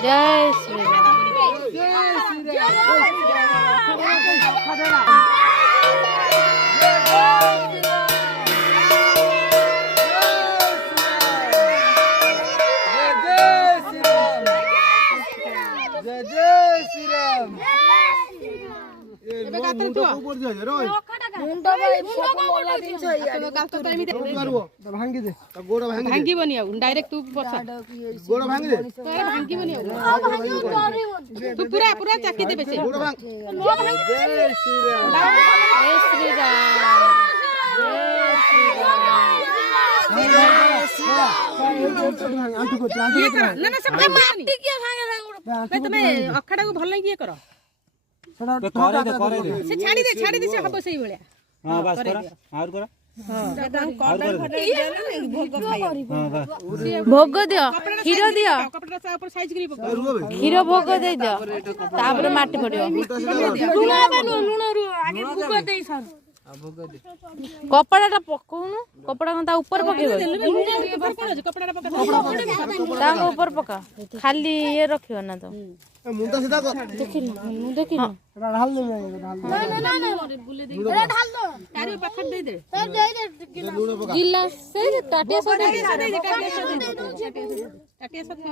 जय श्री भांगीबनी डायरेक्ट तू गोड़ भांगी दे भांगीबनी तू पूरा पूरा चाकी दे बेचे गोड़ भांग जय श्री राम जय श्री राम ना ना सब माटी के भांगे तुम अखाड़ा को भल नहीं करो से छाड़ी दे से हबो सही भलिया हां बस करा और करा भोग दियो खीर दियो खीर भोग दे दियो तापर माटी पड़ियो लुण आगे भोग देई सन कपड़ा पकाउनु कपड़ा ता ऊपर पकेबो ता ऊपर पका खाली ये रखियो ना तो मुंडा सीधा कर देखि ढाल दे ना बुले दे ढाल दो तारी पकड़ दे दे गिलास से टाटिया सो दे टाटिया सो दे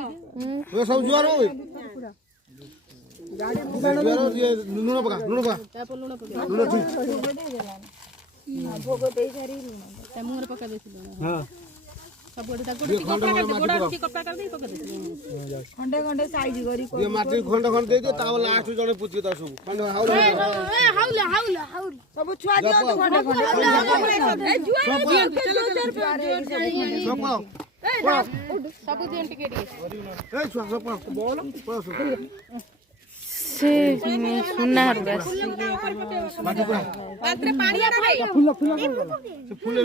सब जुआर होई गाड़ी जुआर ये लूण पका लूण भोग दे सारी लूण मुंह रे पका देसी लूण हां सब गोड़ कपड़ा कर दे पका दे खंडे खंडे साइज करी ये माटी खंडे खंडे दे दे ता लास्ट जने पूछी ता सब खंडे हाउला सब छुआ दियो तो खंडे खंडे ए जुआ सब दिन टिके टिके ए छुआ सब बोल से सुनार बस पानी आ रहा है फूल फूल